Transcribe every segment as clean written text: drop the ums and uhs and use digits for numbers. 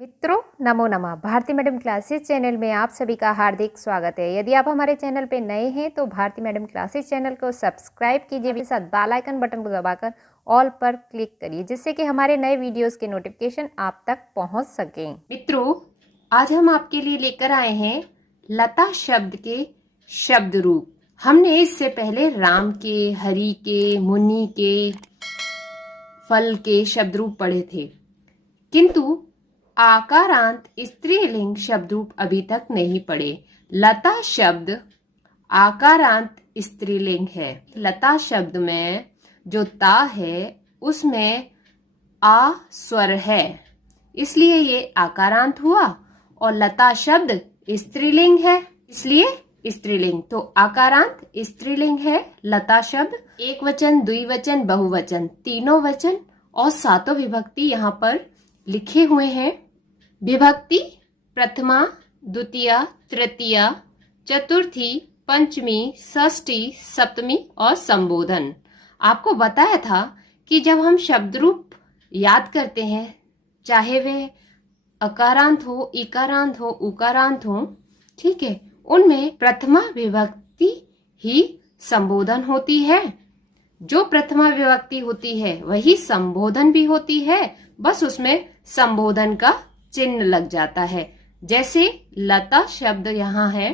मित्रों नमो नमः। Bharti madam classes channel में आप सभी का हार्दिक स्वागत है। यदि आप हमारे चैनल पे नए हैं तो भारती मैडम क्लासेस चैनल को सब्सक्राइब कीजिए, भी साथ बेल आइकन बटन को दबाकर ऑल पर क्लिक करिए, जिससे कि हमारे नए वीडियोस के नोटिफिकेशन आप तक पहुंच सकें। मित्रों, आज हम आपके लिए लेकर आए हैं लता शब्द के शब्द रूप। हमने इससे पहले राम के, हरि के, मुनि के, फल के शब्द रूप पढ़े थे, किंतु आकारांत स्त्रीलिंग शब्द रूप अभी तक नहीं पढ़े। लता शब्द आकारांत स्त्रीलिंग है। लता शब्द में जो ता है उसमें आ स्वर है, इसलिए ये आकारांत हुआ, और लता शब्द स्त्रीलिंग है इसलिए स्त्रीलिंग, तो आकारांत स्त्रीलिंग है लता शब्द। एक वचन, द्विवचन, बहुवचन, तीनों वचन और सातों विभक्ति यहाँ पर लिखे हुए हैं। विभक्ति प्रथमा, द्वितीया, तृतीया, चतुर्थी, पंचमी, षष्ठी, सप्तमी और संबोधन। आपको बताया था कि जब हम शब्द रूप याद करते हैं, चाहे वे अकारांत हो, इकारांत हो, उकारांत हो, ठीक है, उनमें प्रथमा विभक्ति ही संबोधन होती है। जो प्रथमा विभक्ति होती है वही संबोधन भी होती है, बस उसमें संबोधन का चिन्ह लग जाता है। जैसे लता शब्द यहाँ है,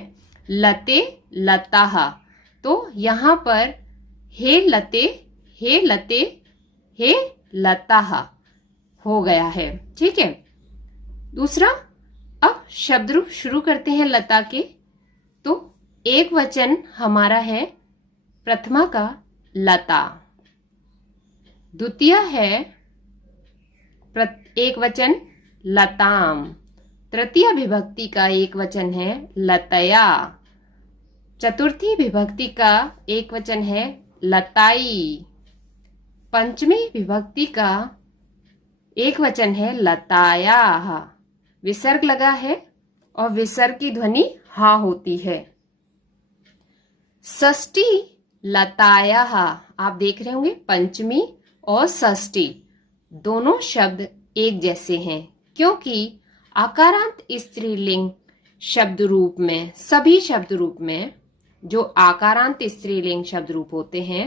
लते, लताः, तो यहाँ पर हे लते, हे लते, हे लताः हो गया है, ठीक है। दूसरा, अब शब्द रूप शुरू करते हैं लता के। तो एक वचन हमारा है प्रथमा का लता, द्वितीय है एक वचन लताम, तृतीय विभक्ति का एक वचन है लतया, चतुर्थी विभक्ति का एक वचन है लताई, पंचमी विभक्ति का एक वचन है लतायाः। विसर्ग लगा है और विसर्ग की ध्वनि हा होती है। षष्ठी लतायाः, आप देख रहे होंगे पंचमी और षष्ठी दोनों शब्द एक जैसे हैं, क्योंकि आकारांत स्त्रीलिंग शब्द रूप में, सभी शब्द रूप में जो आकारांत स्त्रीलिंग शब्द रूप होते हैं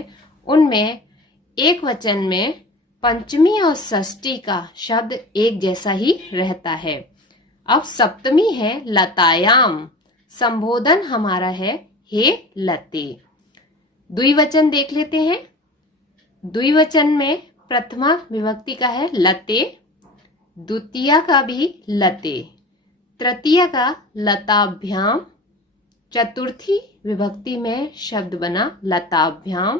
उनमें एक वचन में पंचमी और षष्ठी का शब्द एक जैसा ही रहता है। अब सप्तमी है लतायाम, संबोधन हमारा है हे लते। द्विवचन देख लेते हैं। द्विवचन में प्रथमा विभक्ति का है लते, द्वितीय का भी लते, तृतीय का लताभ्याम, चतुर्थी विभक्ति में शब्द बना लताभ्याम,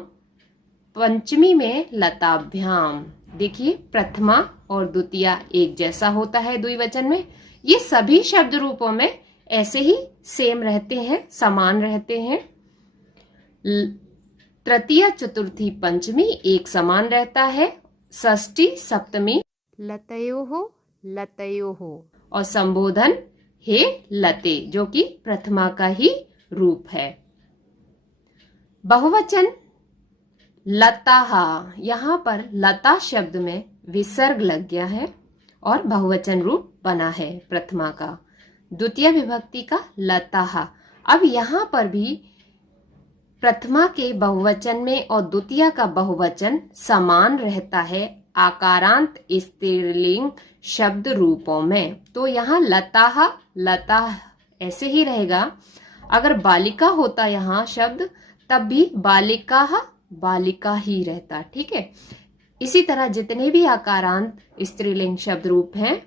पंचमी में लताभ्याम। देखिए प्रथमा और द्वितीय एक जैसा होता है द्विवचन में। ये सभी शब्द रूपों में ऐसे ही सेम रहते हैं, समान रहते हैं। तृतीय, चतुर्थी, पंचमी एक समान रहता है, षष्ठी, सप्तमी लतयोः लतयोः, और संबोधन हे लते, जो कि प्रथमा का ही रूप है। बहुवचन लताः, यहाँ पर लता शब्द में विसर्ग लग गया है और बहुवचन रूप बना है प्रथमा का। द्वितीय विभक्ति का लताः, अब यहाँ पर भी प्रथमा के बहुवचन में और द्वितीय का बहुवचन समान रहता है आकारांत स्त्रीलिंग शब्द रूपों में। तो यहाँ लताः, लता ऐसे ही रहेगा। अगर बालिका होता यहाँ शब्द, तब भी बालिकाः, बालिका ही रहता, ठीक है। इसी तरह जितने भी आकारांत स्त्रीलिंग शब्द रूप हैं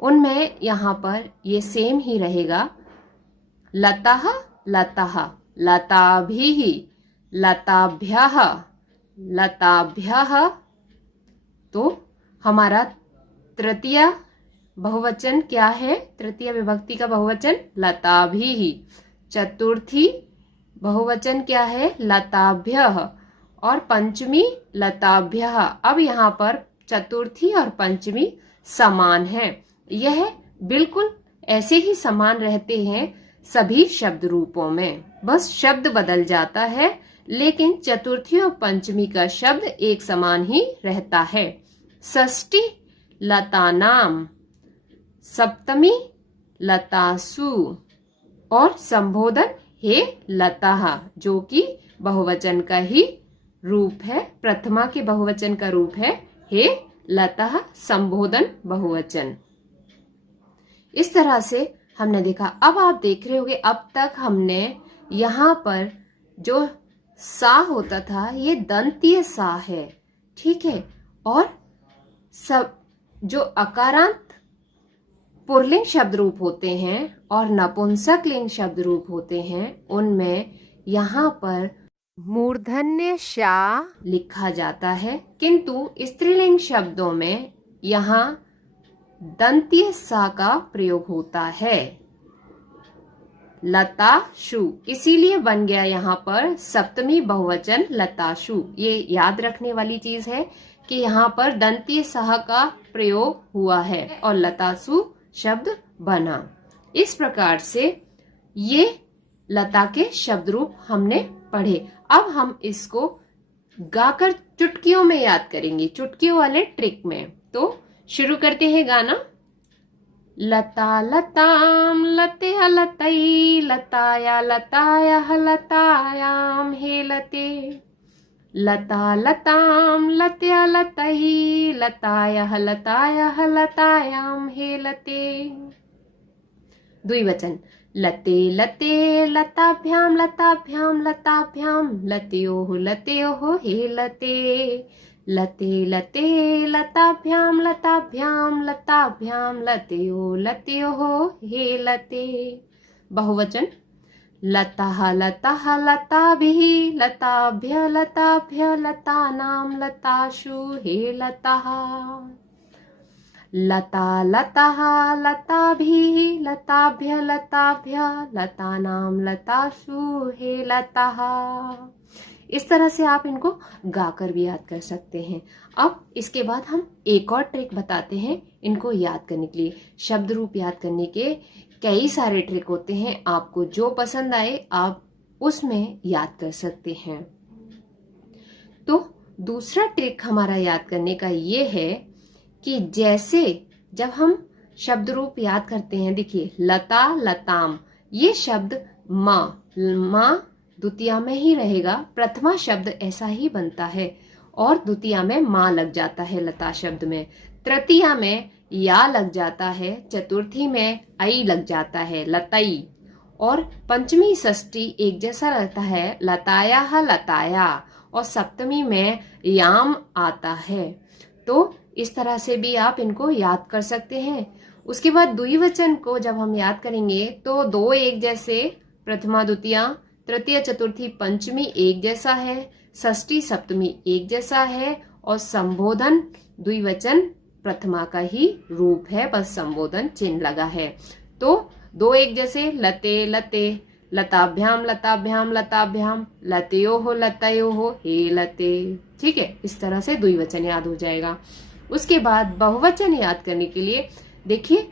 उनमें यहाँ पर ये सेम ही रहेगा। लताः, लताः, लताभिः, लताभ्यः, लताभ्यः। तो हमारा तृतीय बहुवचन क्या है? तृतीय विभक्ति का बहुवचन लताभिः। चतुर्थी बहुवचन क्या है? लताभ्यः। और पंचमी लताभ्यः। अब यहाँ पर चतुर्थी और पंचमी समान है। यह बिल्कुल ऐसे ही समान रहते हैं सभी शब्द रूपों में, बस शब्द बदल जाता है, लेकिन चतुर्थी और पंचमी का शब्द एक समान ही रहता है। षष्ठी लतानाम, सप्तमी लतासु और संबोधन हे लताः, जो कि बहुवचन का ही रूप है, प्रथमा के बहुवचन का रूप है हे लताः, संबोधन बहुवचन। इस तरह से हमने देखा। अब आप देख रहे होंगे अब तक हमने यहाँ पर जो सा होता था ये दंतीय सा है, ठीक है। और सब जो अकारांत पुल्लिंग शब्द रूप होते हैं और नपुंसक लिंग शब्द रूप होते हैं उनमें यहाँ पर मूर्धन्य शा लिखा जाता है, किंतु स्त्रीलिंग शब्दों में यहाँ दंतीय सा का प्रयोग होता है। लताशु इसीलिए बन गया यहाँ पर सप्तमी बहुवचन लताशु। ये याद रखने वाली चीज है कि यहाँ पर दंतीय सह का प्रयोग हुआ है और लतासु शब्द बना। इस प्रकार से ये लता के शब्द रूप हमने पढ़े। अब हम इसको गाकर चुटकियों में याद करेंगे, चुटकियों वाले ट्रिक में। तो शुरू करते हैं गाना। लता लताम लते लतई लताया लताया लतायाम हे लते। लता लताम लत्या लतई लताया लताया लतायाम हे लते। द्विवचन लते लते लताभ्याम लताभ्याम लताभ्याम लतयोः लतयोः हे लते। लते लते लताभ्याम लताभ्याम लताभ्याम लतयोः लतयोः हे लते। बहुवचन लताः लताः लताभिः लताभ्य लताभ्य लतानां लताशु हे लताः। लता लताः लताभिः लताभ्य लताभ्य लतानां लताशु हे लताः। इस तरह से आप इनको गाकर भी याद कर सकते हैं। अब इसके बाद हम एक और ट्रिक बताते हैं इनको याद करने के लिए। शब्द रूप याद करने के कई सारे ट्रिक होते हैं, आपको जो पसंद आए आप उसमें याद कर सकते हैं। तो दूसरा ट्रिक हमारा याद करने का ये है कि जैसे जब हम शब्द रूप याद करते हैं, देखिए लता लताम, ये शब्द माँ द्वितीया में ही रहेगा, प्रथमा शब्द ऐसा ही बनता है और द्वितीया में माँ लग जाता है लता शब्द में, तृतीया में या लग जाता है, चतुर्थी में आई लग जाता है लतई, और पंचमी षष्ठी एक जैसा रहता है लताया लताया, और सप्तमी में याम आता है। तो इस तरह से भी आप इनको याद कर सकते हैं। उसके बाद द्विवचन को जब हम याद करेंगे तो दो एक जैसे, प्रथमा द्वितीया तृतीय चतुर्थी पंचमी एक जैसा है, षष्ठी सप्तमी एक जैसा है, और संबोधन द्विवचन प्रथमा का ही रूप है, बस संबोधन चिन्ह लगा है। तो दो एक जैसे लते लते लताभ्याम लताभ्याम लताभ्याम लतयोः लतयोः हे लते, ठीक है। इस तरह से द्विवचन याद हो जाएगा। उसके बाद बहुवचन याद करने के लिए देखिए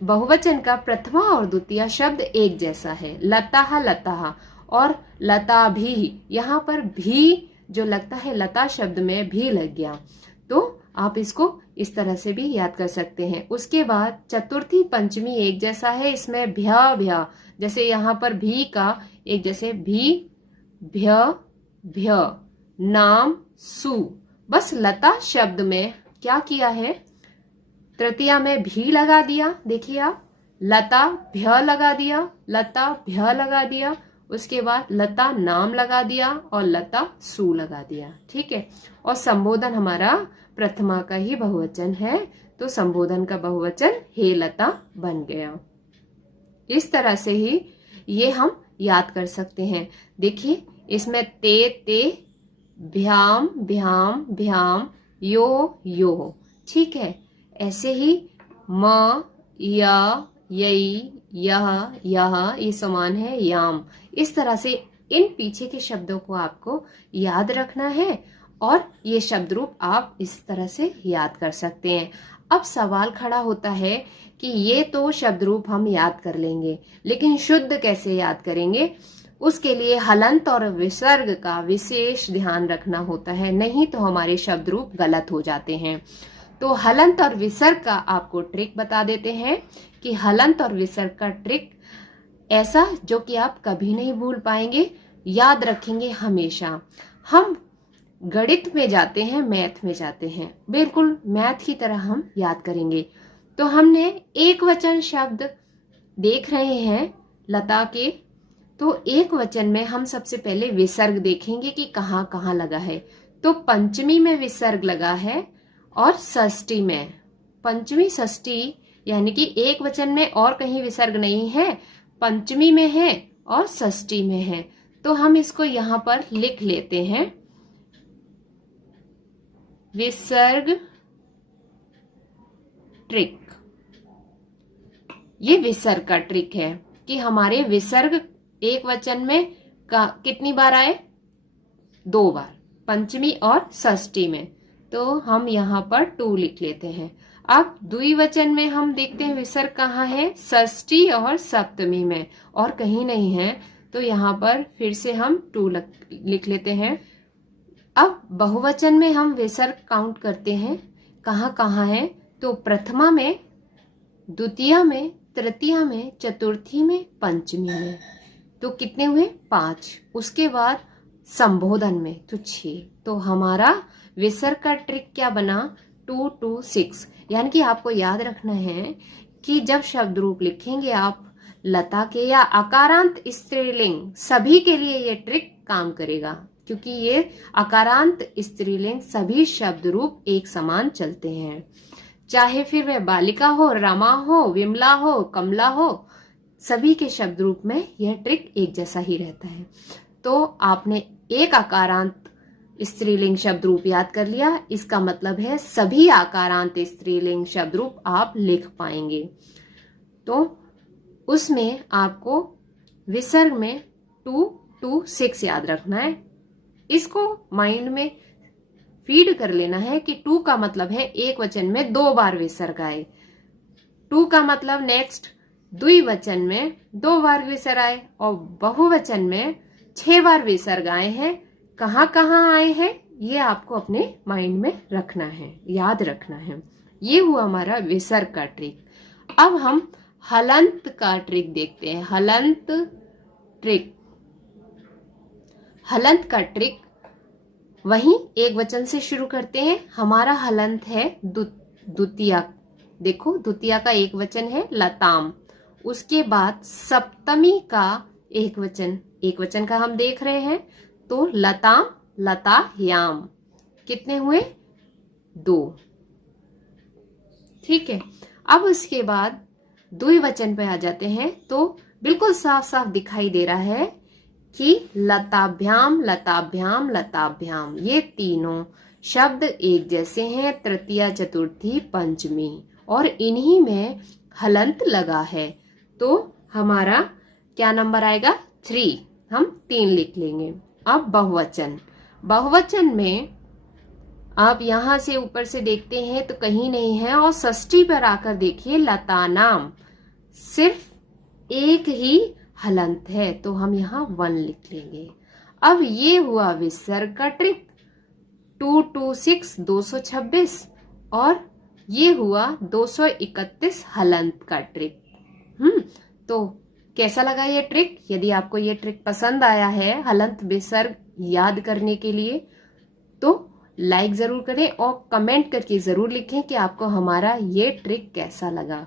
बहुवचन का प्रथमा और द्वितीय शब्द एक जैसा है, लताः लताः और लता भी, यहाँ पर भी जो लगता है लता शब्द में भी लग गया, तो आप इसको इस तरह से भी याद कर सकते हैं। उसके बाद चतुर्थी पंचमी एक जैसा है, इसमें भ्य भ्य, जैसे यहाँ पर भी का एक जैसे भी भ्य भ्य, नाम सु, बस लता शब्द में क्या किया है, तृतीया में भी लगा दिया, देखिए आप लता भ्य लगा दिया, लता भ्य लगा दिया, उसके बाद लता नाम लगा दिया और लता सु लगा दिया, ठीक है। और संबोधन हमारा प्रथमा का ही बहुवचन है, तो संबोधन का बहुवचन हे लता बन गया। इस तरह से ही ये हम याद कर सकते हैं। देखिए इसमें ते ते भ्याम भ्याम भ्याम यो यो, ठीक है। ऐसे ही म या यई यह यह ये समान है याम। इस तरह से इन पीछे के शब्दों को आपको याद रखना है और ये शब्द रूप आप इस तरह से याद कर सकते हैं। अब सवाल खड़ा होता है कि ये तो शब्द रूप हम याद कर लेंगे, लेकिन शुद्ध कैसे याद करेंगे? उसके लिए हलंत और विसर्ग का विशेष ध्यान रखना होता है, नहीं तो हमारे शब्द रूप गलत हो जाते हैं। तो हलंत और विसर्ग का आपको ट्रिक बता देते हैं कि हलंत और विसर्ग का ट्रिक ऐसा जो कि आप कभी नहीं भूल पाएंगे, याद रखेंगे हमेशा। हम गणित में जाते हैं, मैथ में जाते हैं, बिल्कुल मैथ की तरह हम याद करेंगे। तो हमने एक वचन शब्द देख रहे हैं लता के, तो एक वचन में हम सबसे पहले विसर्ग देखेंगे कि कहाँ कहाँ लगा है। तो पंचमी में विसर्ग लगा है और षष्ठी में, पंचमी षष्ठी यानी कि एक वचन में और कहीं विसर्ग नहीं है, पंचमी में है और षष्ठी में है। तो हम इसको यहां पर लिख लेते हैं, विसर्ग ट्रिक। ये विसर्ग का ट्रिक है कि हमारे विसर्ग एक वचन में कितनी बार आए, 2 बार, पंचमी और षष्ठी में। तो हम यहाँ पर 2 लिख लेते हैं। अब द्विवचन में हम देखते हैं विसर्ग कहाँ है, षष्ठी और सप्तमी में, और कहीं नहीं है। तो यहाँ पर फिर से हम 2 लिख लेते हैं। अब बहुवचन में हम विसर्ग काउंट करते हैं, कहाँ कहाँ है। तो प्रथमा में, द्वितीया में, तृतीया में, चतुर्थी में, पंचमी में। तो कितने हुए, 5। उसके बाद संबोधन में तो 6। तो हमारा विसर्ग का ट्रिक क्या बना, 2 2 6। यानी कि आपको याद रखना है कि जब शब्द रूप लिखेंगे आप लता के या अकारांत स्त्रीलिंग, सभी के लिए ये ट्रिक काम करेगा, क्योंकि ये अकारांत स्त्रीलिंग सभी शब्द रूप एक समान चलते हैं। चाहे फिर वह बालिका हो, रमा हो, विमला हो, कमला हो, सभी के शब्द रूप में यह ट्रिक एक जैसा ही रहता है। तो आपने एक आकारांत स्त्रीलिंग शब्द रूप याद कर लिया, इसका मतलब है सभी आकारांत स्त्रीलिंग शब्द रूप आप लिख पाएंगे। तो उसमें आपको विसर्ग में 2 2 6 याद रखना है। इसको माइंड में फीड कर लेना है कि 2 का मतलब है एक वचन में 2 बार विसर्ग आए। 2 का मतलब नेक्स्ट द्विवचन में 2 बार विसर्ग आए, और बहुवचन में 6 बार विसर्ग आए हैं। कहाँ कहाँ आए हैं ये आपको अपने माइंड में रखना है, याद रखना है। ये हुआ हमारा विसर्ग का ट्रिक। अब हम हलंत का ट्रिक देखते हैं। हलंत ट्रिक, हलंत का ट्रिक वहीं एक वचन से शुरू करते हैं। हमारा हलंत है द्वितीया। देखो द्वितीया का एक वचन है लताम, उसके बाद सप्तमी का एक वचन का हम देख रहे हैं। तो लताम, लतायाम, कितने हुए, 2। ठीक है। अब उसके बाद द्विवचन पे आ जाते हैं। तो बिल्कुल साफ साफ दिखाई दे रहा है कि लताभ्याम, लताभ्याम, लताभ्याम, ये तीनों शब्द एक जैसे हैं, तृतीया, चतुर्थी, पंचमी, और इन्हीं में हलंत लगा है। तो हमारा क्या नंबर आएगा, 3। हम 3 लिख लेंगे। अब बहुवचन, बहुवचन में आप यहां से ऊपर से देखते हैं तो कहीं नहीं है, और षष्ठी पर आकर देखिए लतानाम, सिर्फ एक ही हलंत है। तो हम यहाँ 1 लिख लेंगे। अब ये हुआ विसर्ग का ट्रिक, 2 2 6 226, और ये हुआ 231 हलंत का ट्रिक। तो कैसा लगा ये ट्रिक? यदि आपको ये ट्रिक पसंद आया है हलंत विसर्ग याद करने के लिए, तो लाइक जरूर करें और कमेंट करके जरूर लिखें कि आपको हमारा ये ट्रिक कैसा लगा।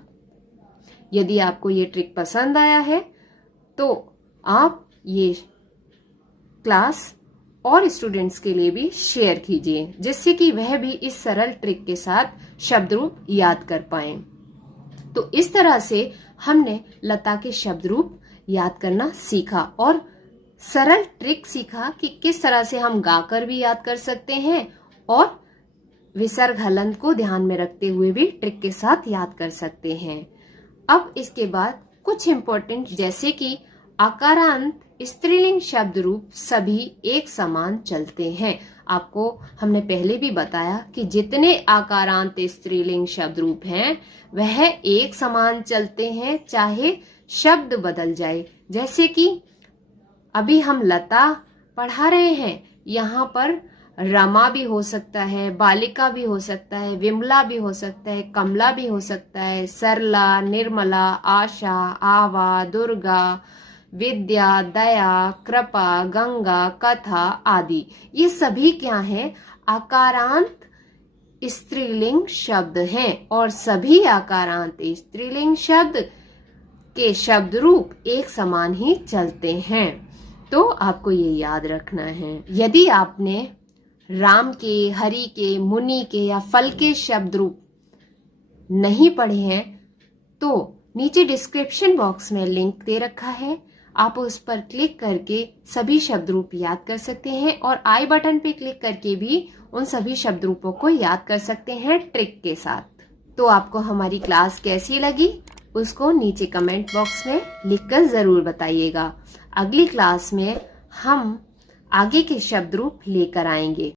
यदि आपको ये ट्रिक पसंद आया है तो आप ये क्लास और स्टूडेंट्स के लिए भी शेयर कीजिए, जिससे कि वह भी इस सरल ट्रिक के साथ शब्द रूप याद कर पाएं। तो इस तरह से हमने लता के शब्द रूप याद करना सीखा और सरल ट्रिक सीखा कि किस तरह से हम गाकर भी याद कर सकते हैं और विसर्ग हलंत को ध्यान में रखते हुए भी ट्रिक के साथ याद कर सकते हैं। अब इसके बाद कुछ इम्पोर्टेंट, जैसे कि आकारांत स्त्रीलिंग शब्द रूप सभी एक समान चलते हैं। आपको हमने पहले भी बताया कि जितने आकारांत स्त्रीलिंग शब्द रूप हैं वह एक समान चलते हैं, चाहे शब्द बदल जाए। जैसे कि अभी हम लता पढ़ा रहे हैं, यहाँ पर रमा भी हो सकता है, बालिका भी हो सकता है, विमला भी हो सकता है, कमला भी हो सकता है, सरला, निर्मला, आशा, आवा, दुर्गा, विद्या, दया, कृपा, गंगा, कथा आदि। ये सभी क्या हैं? आकारांत स्त्रीलिंग शब्द हैं और सभी आकारांत स्त्रीलिंग शब्द के शब्द रूप एक समान ही चलते हैं। तो आपको ये याद रखना है। यदि आपने राम के, हरि के, मुनि के या फल के शब्द रूप नहीं पढ़े हैं तो नीचे डिस्क्रिप्शन बॉक्स में लिंक दे रखा है, आप उस पर क्लिक करके सभी शब्द रूप याद कर सकते हैं और आई बटन पे क्लिक करके भी उन सभी शब्द रूपों को याद कर सकते हैं ट्रिक के साथ। तो आपको हमारी क्लास कैसी लगी उसको नीचे कमेंट बॉक्स में लिखकर जरूर बताइएगा। अगली क्लास में हम आगे के शब्द रूप लेकर आएंगे।